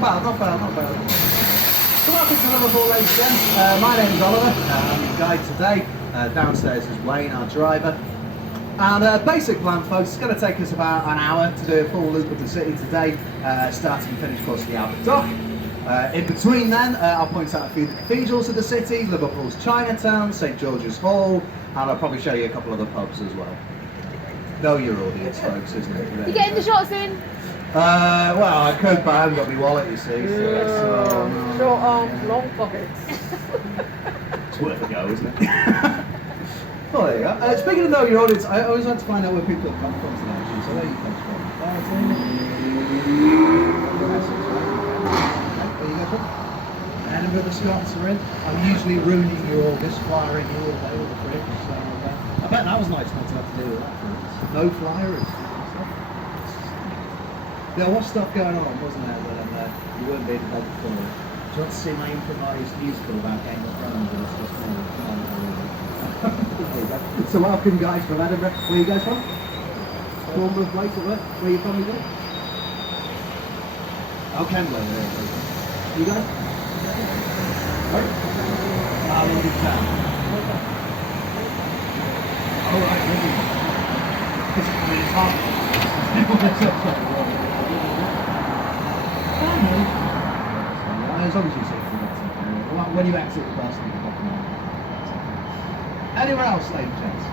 not bad, not bad, not bad. So welcome to Liverpool, ladies and gents. My name is Oliver. I'm your guide today. Downstairs is Wayne, our driver. And basic plan, folks, it's going to take us about an hour to do a full loop of the city today, starting and finish across the Albert Dock. In between then, I'll point out a few of the cathedrals of the city, Liverpool's Chinatown, St George's Hall, and I'll probably show you a couple of the pubs as well. Know your audience, folks, isn't it? You getting the shots in? Well, I could, but I haven't got my wallet, you see. So no. Short arms, long pockets. It's worth a go, isn't it? Well, there you go. Speaking of know your audience, I always like to find out where people have come from today, actually. So where you come from? Where you go from? Edinburgh, the Scots are in. I'm usually ruining your August, flyering you all day with the fridge. So I bet that was nice not to have to deal with that for us. No flyers. There was stuff going on, wasn't there, but you weren't being held for it. Do you want to see my improvised musical about Game of Thrones? Or it's just more So welcome guys from Edinburgh. Where you guys from? Bournemouth, right at work. Where you from, you guys? Oh, Kemble. You guys? Right? London town. Oh, right, really? It's hard. As long as you say when you exit the bus, you can pop them on. Anywhere else, ladies and gents?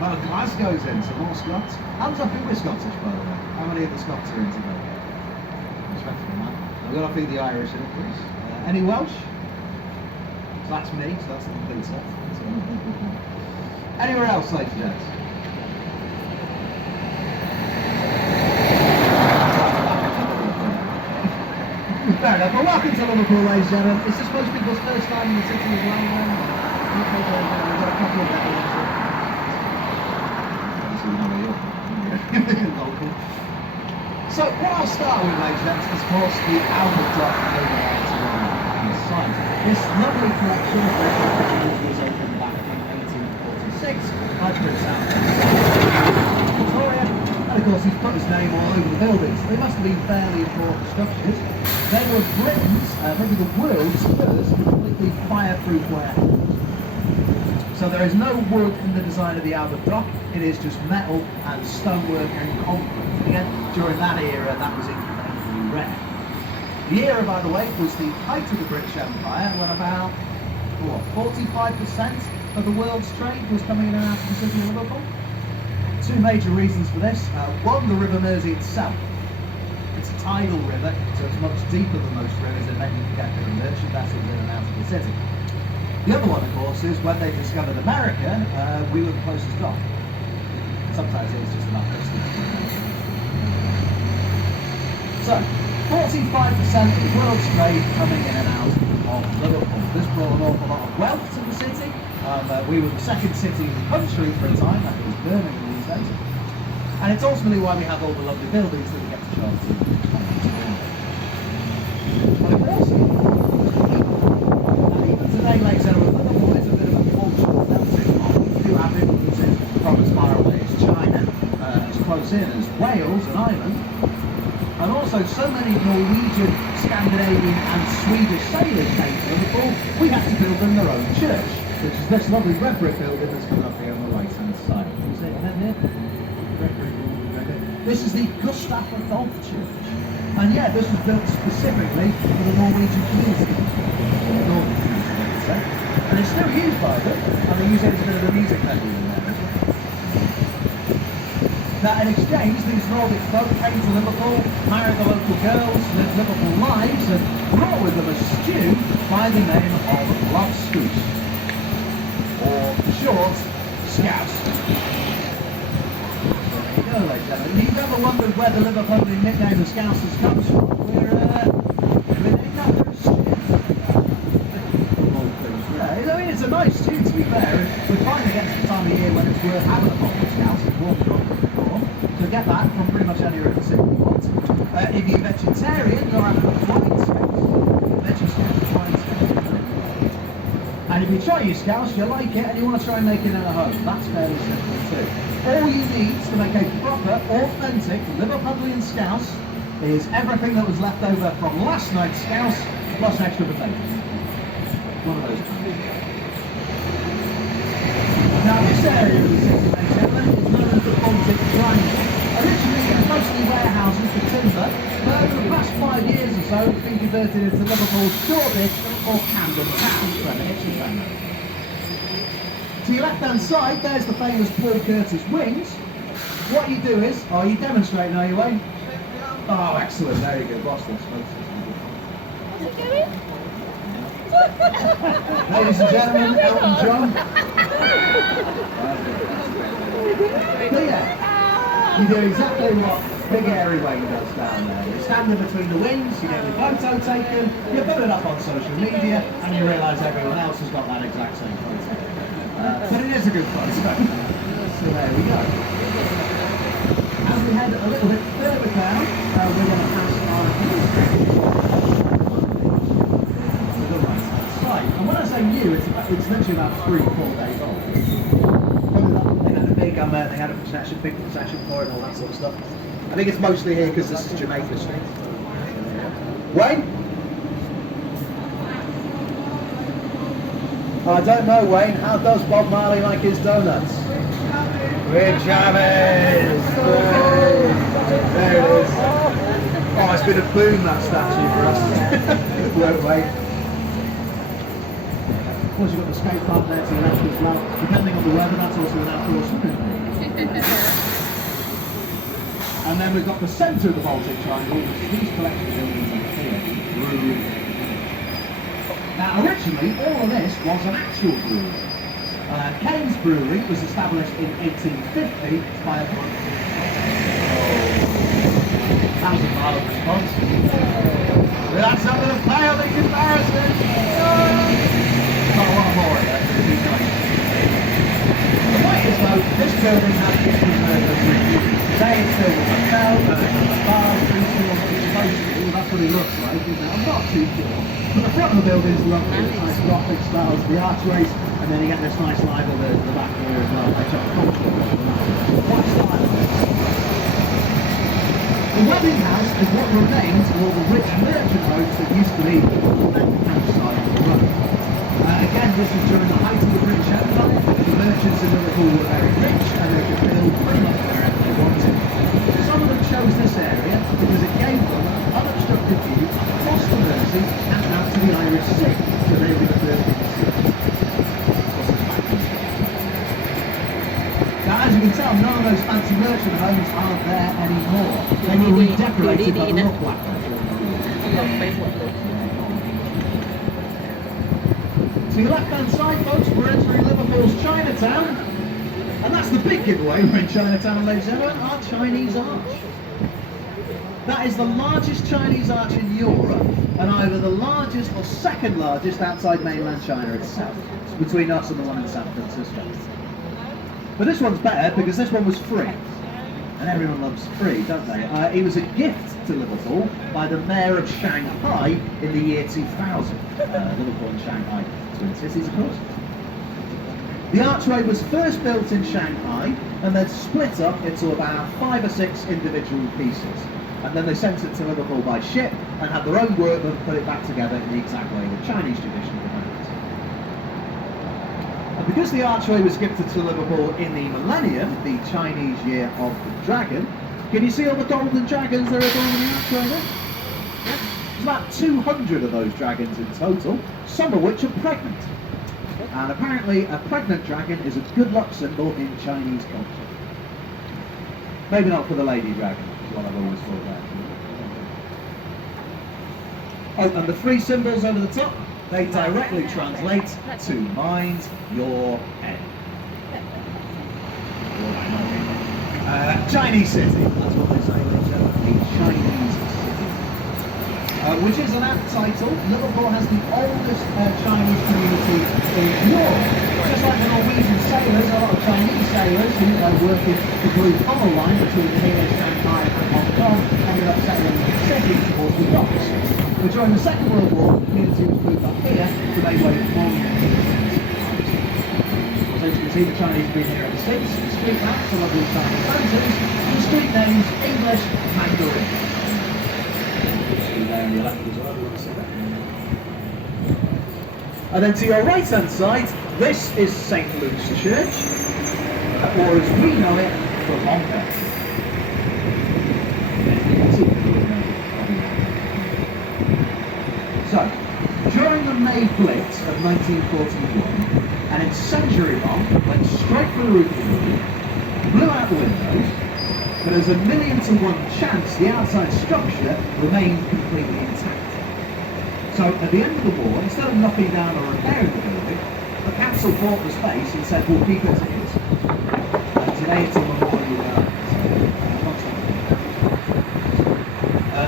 Well, Glasgow's in, so more Scots. Hands up who we're Scottish, by the way. How many of the Scots are in today? Respect for that. We've got to feed the Irish in, please. Any Welsh? So that's me, so that's the complete set. Anywhere else, ladies and gents? Fair enough. Well, welcome to Liverpool, ladies and gentlemen. Is this most people's first time in the city as well? We've got a couple of veterans. So, what I'll start with, ladies and gentlemen, is of course the Albert Dock over there to the site. This lovely collection of records was opened back in 1846 by Prince Albert Victoria. And of course, he's put his name all over the buildings. They must have been fairly important structures. They were Britain's, maybe the world's first completely fireproof warehouse. So there is no wood in the design of the Albert Dock. It is just metal and stonework and concrete. Again, during that era, that was incredibly rare. The era, by the way, was the height of the British Empire, when about 45% of the world's trade was coming in and out of the city of Liverpool. Two major reasons for this. One, the River Mersey itself. It's a tidal river, so it's much deeper than most rivers, and then you can get the merchant vessels in and out of the city. The other one, of course, is when they discovered America, we were the closest dock. Sometimes it was just about distance. So, 45% of the world's trade coming in and out of Liverpool. This brought an awful lot of wealth to the city. We were the second city in the country for a time, that was Birmingham these days. And it's ultimately why we have all the lovely buildings that we get to show off to. But of course, and even today, ladies and gentlemen, Liverpool is a bit of a cultural melting pot. We do have influences from as far away as China, as close in as Wales and Ireland, and also so many Norwegian, Scandinavian and Swedish sailors came to Liverpool, we had to build them their own church, which is this lovely red brick building that's coming up here on the right hand side. Can you see it here? This is the Gustav Adolf Church. And yeah, this was built specifically for the Norwegian community. And it's still used by them, and they use it as a bit of a music venue in there. Now, in exchange, these Nordic folk came to Liverpool, married the local girls, lived Liverpool lives, and brought with them a stew by the name of Lobscouse, or short, Scouse. You've ever wondered where the Liverpoolian nickname of Scousers comes from? We're named after a stew. Yeah, I mean, it's a nice stew, to be fair. We're finally getting to the time of year when it's worth having a bottle of Scouse. It's warmed up before. So get that from pretty much anywhere in the city you want. If you're vegetarian, you're having a white Scouse. Veggie Scouse, white Scouse. And if you try your Scouse, you like it, and you want to try and make it at home. That's fairly simple too. All you need to make a proper, authentic Liverpudlian Scouse is everything that was left over from last night's scouse plus extra potatoes. One of those. Now this area of the city, ladies and gentlemen, is known as the Baltic Triangle. Originally it was mostly warehouses for timber, but over the past 5 years or so it's been converted into Liverpool's Shoreditch or Camden Town for To your left hand side, there's the famous Paul Curtis wings. What you do is, you demonstrating, are you, Wayne? Oh, excellent, there you go, watch this, folks. Ladies and gentlemen, Elton John. But yeah, you do exactly what Big Airy Wayne does down there. You stand in between the wings, you get your photo taken, you put it up on social media, and you realise everyone else has got that exact same photo. But it is a good photo. So there we go. As we head a little bit further down, we're going to pass our and when I say new, it's literally about 3 or 4 days old. They had a big, they had a procession, big procession for it and all that sort of stuff. I think it's mostly here because this is Jamaica Street. Wayne? I don't know, Wayne. How does Bob Marley like his donuts? We're jamming! There it is. Oh, it's been a boom, that statue for us. Good work, Wayne. Of course, you've got the skate park there to the left as well. Depending on the weather, that's also an outdoor swimming pool. And then we've got the centre of the Baltic Triangle, which is these collection buildings over here. Now, originally, all of this was an actual brewery. Kane's Brewery was established in 1850 by a... That was a mild response. That's not going to fail in comparison. Not a lot more of that, but it's nice. The point is though, this building has been preserved as reused. Today it's filled with hotels, bars, retail, what it's supposed to do. That's what it looks like, isn't it? I'm not too sure. But the front of the building is lovely. It's nice Gothic styles, the archways, and then you get this nice live over the back here as well. Which are cultural. What style? The wedding house is what remains of all the rich merchant homes that used to be along the campsite of the road. Again, this is during the height of the British Empire. The merchants in Liverpool were very rich and they could build pretty much wherever they wanted. Some of them chose this area because it gave them an unobstructed view across the Mersey and out to the Irish Sea. So they were the first in the city. Now, as you can tell, none of those fancy merchant homes aren't there anymore. They were redecorated by the look black. To your left-hand side, folks, we're entering Liverpool's Chinatown. And that's the big giveaway. We're in Chinatown, ladies and gentlemen, our Chinese Arch. That is the largest Chinese arch in Europe, and either the largest or second largest outside mainland China itself. It's between us and the one in San Francisco. But this one's better because this one was free. And everyone loves free, don't they? It was a gift to Liverpool by the mayor of Shanghai in the year 2000. Liverpool and Shanghai, twin cities, of course. The archway was first built in Shanghai and then split up into about 5 or 6 individual pieces. And then they sent it to Liverpool by ship and had their own workmen put it back together in the exact way the Chinese tradition demands. And because the archway was gifted to Liverpool in the millennium, the Chinese year of the dragon, can you see all the golden dragons that are along the archway there? Yeah. There's about 200 of those dragons in total, some of which are pregnant. And apparently a pregnant dragon is a good luck symbol in Chinese culture. Maybe not for the lady dragon, is what I've always thought that. Oh, and the 3 symbols over the top, they directly translate to mind your head. Chinese city, that's what they say, ladies and gentlemen, the Chinese city. Which is an apt title. Liverpool has the oldest Chinese community in Europe. Just like the Norwegian sailors, a lot of Chinese sailors who work in the Blue Tunnel line between here, Shanghai and Hong Kong ended up settling in the city towards the docks. But during the Second World War, the community was moved up here to make way for more. So as you can see, the Chinese have been here ever since. The street maps, a lovely Chinese photos, and the street names, English, Mandarin. there on the left as well, if you want to see that. And then to your right-hand side, this is St. Luke's Church, or as we know it, the Longer. So, during the May Blitz of 1941, an incendiary bomb went straight for the roof of the building, blew out the windows, but there's a 1,000,000 to 1 chance the outside structure remained completely intact. So at the end of the war, instead of knocking down or repairing the building, the council bought the space and said, we'll keep it as it is. And today it's a memorial garden.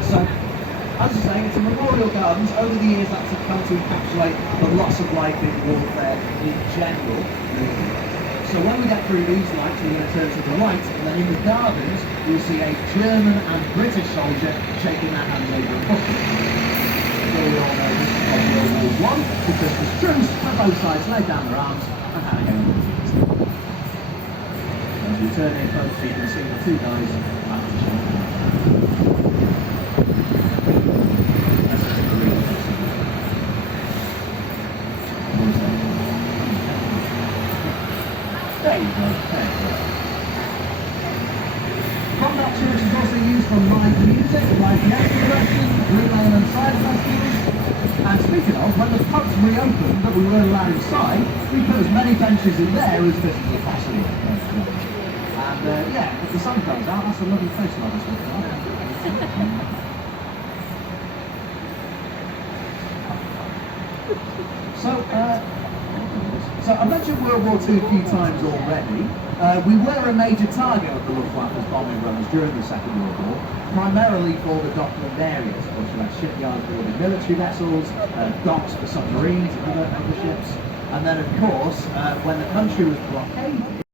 So, as I say, it's a memorial gardens. Over the years, that's come to encapsulate the loss of life in warfare in general. So when we get through these lights, we're going to turn to the right, and then in the gardens, you'll see a German and British soldier shaking their hands over a book. So we all know this is from World War I, because there's truce where both sides laid down their arms and had a go at it. As we turn in close, you can see the two guys after shaking hands. There you go. Combat Church is also used for live music, live piano production, relay and side festivals. And speaking of, when the pubs reopened that we weren't allowed inside, we put as many benches in there as physically possible. And yeah, if the sun comes out, that's a lovely place to have this one. So I mentioned World War II a few times already. We were a major target of the Luftwaffe's bombing runs during the Second World War, primarily for the dockland areas. Of course, we had shipyards building military vessels, docks for submarines and other ships. And then, of course, when the country was blockaded,